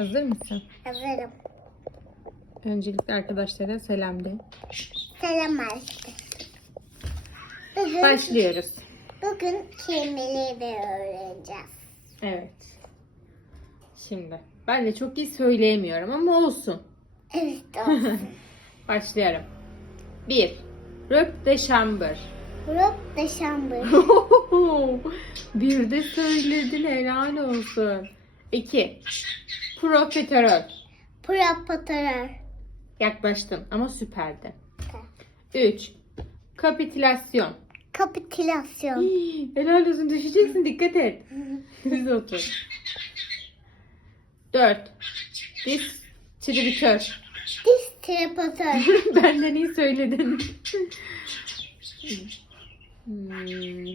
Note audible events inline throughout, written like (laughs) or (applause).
Hazır mısın? Hazırım. Öncelikle arkadaşlara selam de. Selam arkadaşlar. Bugün, Başlıyoruz. bugün kelimeleri öğreneceğiz. Evet. Şimdi ben de çok iyi söyleyemiyorum ama olsun. Evet (laughs) olsun. Başlıyorum. 1. Röp de chamber. Grup de şambır. (laughs) Bir de söyledin helal olsun. 2. Profiterol. Propatörör. Yaklaştın ama süperdi. 3. Kapitülasyon. Kapitülasyon. Hii, (gasps) Helal olsun düşeceksin dikkat et. (laughs) Düz otur. 4. Distribütör. Distribütör. (laughs) Benden iyi söyledin.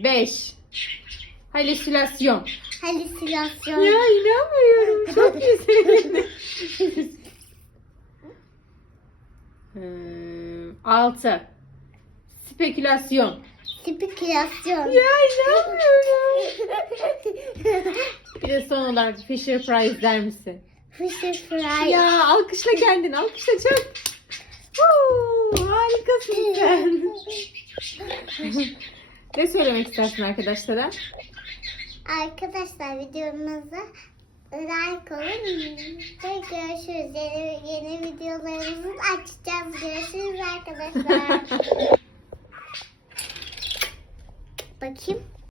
5. Halüsinasyon. Halüsinasyon. Ya inanmıyorum. (laughs) Çok iyi söyledin. 6. Spekülasyon. Spekülasyon. Ya inanmıyorum. Bir de son olarak Fisher Price der misin? Fisher fry. Ya alkışla kendini, alkışla çok. Oo, harikasın sen. ne söylemek istersin arkadaşlara? Arkadaşlar videomuza like olun ve görüşürüz. Yeni, yeni videolarımızı açacağız. Görüşürüz arkadaşlar. (laughs) Bakayım.